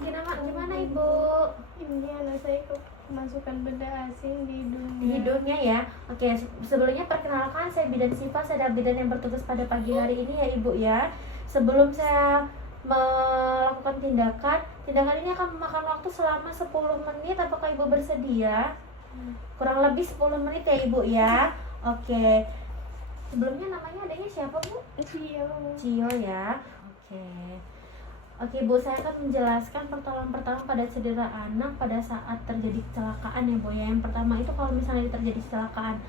Gimana Ibu? Ini anak saya kemasukan benda asing di hidungnya. Di hidungnya ya. Oke, sebelumnya perkenalkan, saya Bidan Siva, saya bidan yang bertugas pada pagi hari ini ya Ibu ya. Sebelum saya melakukan tindakan ini akan memakan waktu selama 10 menit. Apakah Ibu bersedia? Kurang lebih 10 menit ya Ibu ya. Oke. Sebelumnya namanya adanya siapa Bu? Cio ya. Oke Bu, saya akan menjelaskan pertolongan pertama pada cedera anak pada saat terjadi kecelakaan ya Bu ya. Yang pertama itu kalau misalnya terjadi kecelakaan,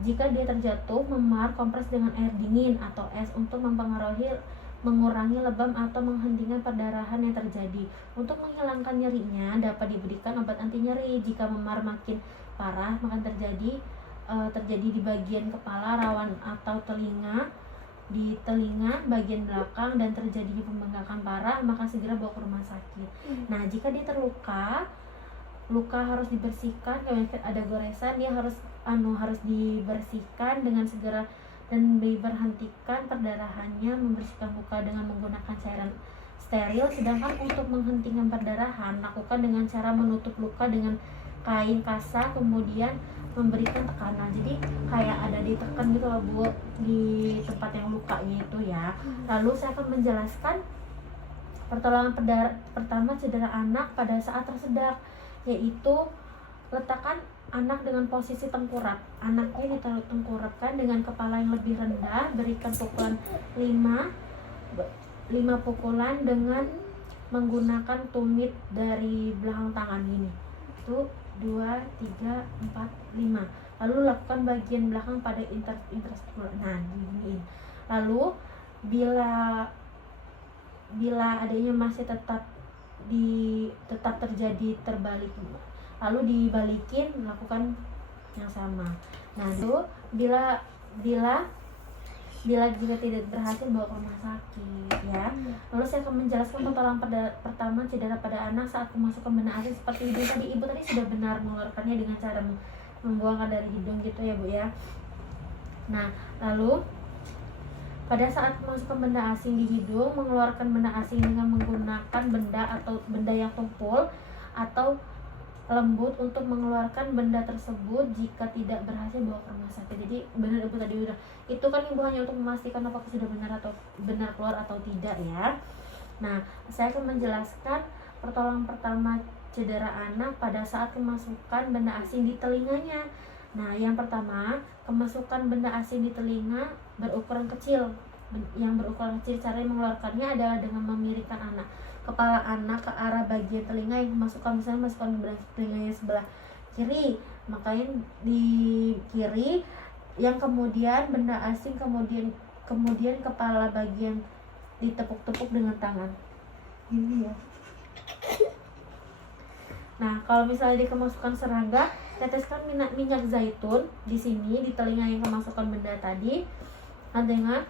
jika dia terjatuh, memar, kompres dengan air dingin atau es untuk mengurangi lebam atau menghentikan perdarahan yang terjadi. Untuk menghilangkan nyerinya dapat diberikan obat anti nyeri. Jika memar makin parah, maka terjadi di bagian kepala, rawan atau di telinga bagian belakang dan terjadi pembengkakan parah, maka segera bawa ke rumah sakit. Nah, jika dia terluka, luka harus dibersihkan. Kalau ada goresan, dia harus dibersihkan dengan segera dan diberhentikan perdarahannya. Membersihkan luka dengan menggunakan cairan steril. Sedangkan untuk menghentikan perdarahan, lakukan dengan cara menutup luka dengan kain kasar, kemudian memberikan tekanan. Jadi kayak ada ditekan gitu loh Bu, di tempat yang lukanya itu ya. Lalu saya akan menjelaskan pertolongan pertama cedera anak pada saat tersedak, yaitu letakkan anak dengan posisi tengkurap. Anaknya ditengkurapkan dengan kepala yang lebih rendah. Berikan pukulan 5 pukulan dengan menggunakan tumit dari belakang tangan ini. Itu 2, 3, 4, 5. Lalu lakukan bagian belakang pada interarticular. Nah, ini. Lalu bila adanya masih tetap terjadi terbalik, lalu dibalikin, lakukan yang sama. Nah, itu bila jika tidak berhasil, bawa ke rumah sakit ya. Lalu saya akan menjelaskan pertolongan pertama cedera pada anak saat kemasukan benda asing seperti itu tadi. Ibu tadi sudah benar mengeluarkannya dengan cara membuangkan dari hidung gitu ya Bu ya. Nah, lalu pada saat memasukkan benda asing di hidung, mengeluarkan benda asing dengan menggunakan benda yang tumpul atau lembut untuk mengeluarkan benda tersebut. Jika tidak berhasil, bawa ke rumah sakit. Jadi benar Ibu tadi udah, itu kan Ibu hanya untuk memastikan apakah sudah benar keluar atau tidak ya. Nah, saya akan menjelaskan pertolongan pertama cedera anak pada saat kemasukan benda asing di telinganya. Nah, yang pertama, kemasukan benda asing di telinga berukuran kecil. Yang berukuran kecil, cara mengeluarkannya adalah dengan memiringkan kepala anak ke arah bagian telinga yang masukkan telinganya sebelah kiri, makanya di kiri. Yang kemudian benda asing kemudian kepala bagian ditepuk-tepuk dengan tangan ini ya. Nah, kalau misalnya dia kemasukan serangga, teteskan minyak zaitun di sini di telinga yang kemasukan benda tadi. Dengan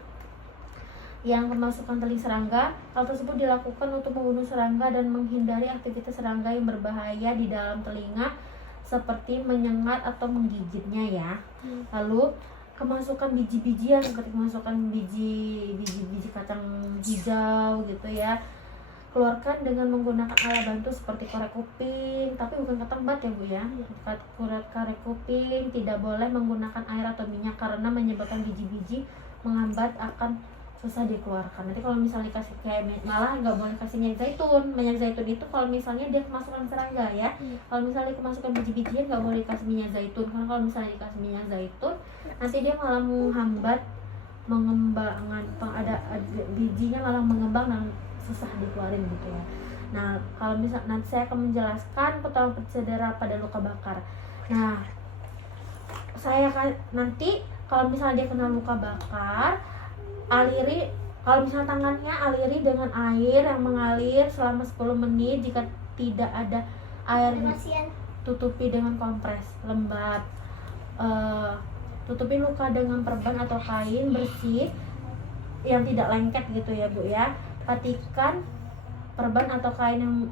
yang kemasukan telinga serangga, hal tersebut dilakukan untuk membunuh serangga dan menghindari aktivitas serangga yang berbahaya di dalam telinga seperti menyengat atau menggigitnya ya. Lalu kemasukan biji-bijian seperti kemasukan biji kacang hijau gitu ya. Keluarkan dengan menggunakan alat bantu seperti korek kuping, tapi bukan ketembat ya Bu ya. Korek kuping tidak boleh menggunakan air atau minyak karena menyebabkan biji-biji menghambat, akan susah dikeluarkan. Nanti kalau misalnya dikasih kayak malah nggak boleh kasih minyak zaitun. Minyak zaitun itu kalau misalnya dia kemasukan serangga ya. Kalau misalnya kemasukan biji-bijian nggak boleh dikasih minyak zaitun, karena kalau misalnya dikasih minyak zaitun nanti dia malah menghambat bijinya malah mengembang dan susah dikeluarin gitu ya. Nah, kalau misalnya nanti saya akan menjelaskan pertolongan cedera pada luka bakar. Nah, saya akan nanti kalau misalnya dia kena luka bakar, kalau misalnya tangannya aliri dengan air yang mengalir selama 10 menit. Jika tidak ada air, tutupi dengan kompres lembab. Tutupi luka dengan perban atau kain bersih yang tidak lengket gitu ya Bu ya. Pastikan perban atau kain yang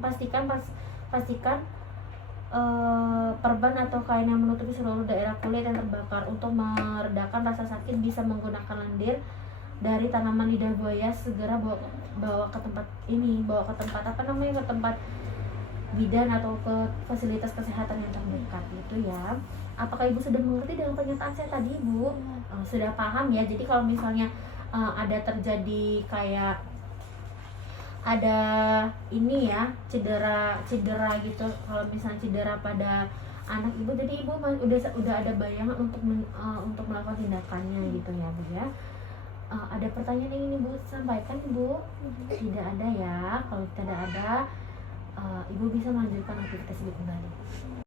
perban atau kain yang menutupi seluruh daerah kulit yang terbakar. Untuk meredakan rasa sakit bisa menggunakan lendir dari tanaman lidah buaya segera bawa ke tempat apa namanya, ke tempat bidan atau ke fasilitas kesehatan yang terdekat gitu ya. Apakah ibu sudah mengerti dengan pernyataan saya tadi, Bu? Sudah paham ya. Jadi kalau misalnya ada terjadi kayak ada ini ya, cedera gitu, kalau misalnya cedera pada anak ibu, jadi ibu udah ada bayangan untuk melakukan tindakannya gitu ya, Bu ya. Ada pertanyaan yang ingin Ibu sampaikan, Bu? Tidak ada ya. Kalau tidak ada, Ibu bisa melanjutkan aktivitas Ibu kembali.